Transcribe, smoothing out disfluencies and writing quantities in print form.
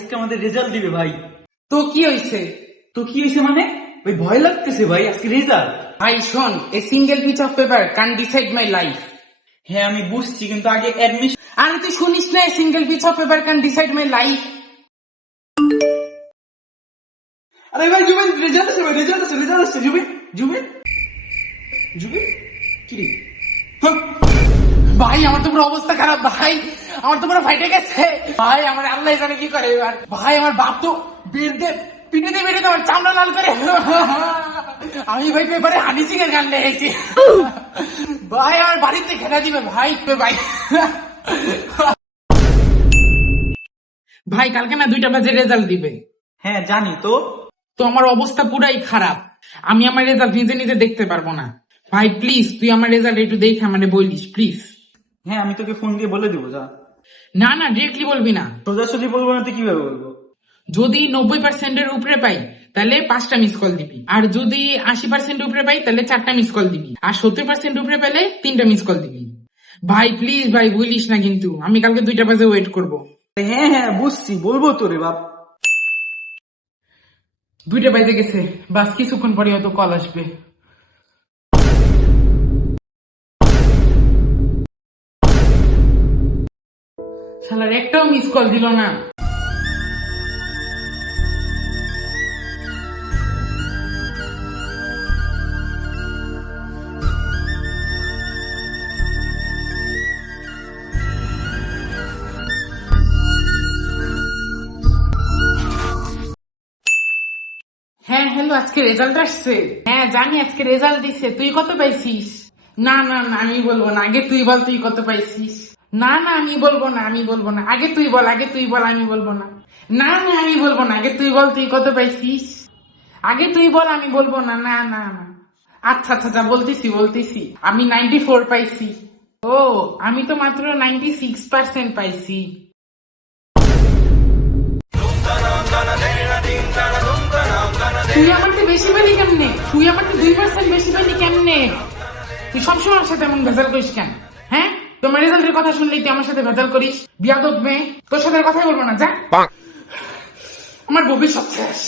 আজকে আমাদের রেজাল্ট দিবে ভাই। তো কি হয়েছে? তো কি হয়েছে মানে ভাই? ভয় লাগতেছে ভাই, আজকে রেজাল্ট। ভাই শোন, a single piece of paper can decide my life. হ্যাঁ আমি বুঝছি, কিন্তু আগে অ্যাডমিশন। আরে তুই শুনিস না, single piece of paper can decide my life. আরে ভাই জুবিন, রেজাল্ট আছে ভাই, রেজাল্ট আছে, রেজাল্ট আছে। জুবিন জুবিন জুবিন কি রে? হ্যাঁ ভাই আমার তো পুরো অবস্থা খারাপ ভাই, আমার তো পুরো ফাইটে গেছে ভাই। আমার আল্লাহ জানে কি করে এবার ভাই। আমার বাপ তো পিঠে দিয়ে বেড়ে আমার চামড়া লাল করে। আমি ভাই পেপারে হানি সিং এর গান লেগেছি ভাই। আমার বাড়িতে খেলা দিবে ভাই। ভাই ভাই কালকে না 2টা বাজে রেজাল্ট দিবে। হ্যাঁ জানি তো। তো আমার অবস্থা পুরাই খারাপ, আমি আমার রেজাল্ট নিজে নিজে দেখতে পারবো না। ভাই প্লিজ তুই আমার রেজাল্ট একটু দেখে মানে বলিস প্লিজ। হ্যাঁ আমি তোকে ফোন দিয়ে বলে দিব, যা। না না ডিরেক্টলি বলবি না, সোজাসুজি বলবো না তো কিভাবে বলবো? যদি 90% এর উপরে পাই তাহলে 5টা মিস কল দিবি, আর যদি 80% উপরে পাই তাহলে 4টা মিস কল দিবি, আর 70% উপরে পেলে 3টা মিস কল দিবি। ভাই প্লিজ ভাই বলিস না, কিন্তু আমি কালকে 2টা বাজে ওয়েট করবো। হ্যাঁ হ্যাঁ বুঝছি, বলবো তো রে বাপ। 2টা বাজে গেছে, বাস কিছুক্ষণ পরে হয়তো কল আসবে। শালার একটাও মিস কল দিল না। হ্যাঁ হ্যালো, আজকে রেজাল্ট আসছে? হ্যাঁ জানি আজকে রেজাল্ট দিছে। তুই কত পাইছিস? না না না আমি বলবো না, আগে তুই বল তুই কত পাইছিস। না না আমি বলবো না, আমি বলবো না, আগে তুই বল, আগে তুই বল, আমি বলবো না। না না আমি বলবো না, আগে তুই বল তুই কত পাইছিস। আগে তুই বল, আমি বলবো না। না না না আচ্ছা আচ্ছা যা বলতেছি আমি 94 পাইছি। ও আমি তো মাত্র 96% পাইছি। তুই আমার তো বেশি পেলি কেমনে? তুই আমার তো 2% বেশি পেলি কেমনে? তুই সবসময় আমার সাথে এমন ভেজাল করিস কেন? হ্যাঁ তোমার রেজাল্টের কথা শুনলেই তুই আমার সাথে ভেজাল করিস। বিয়াদব মেয়ে, তোর সাথে কথাই বলবো না, যা। আমার ভবিষ্যৎ শেষ।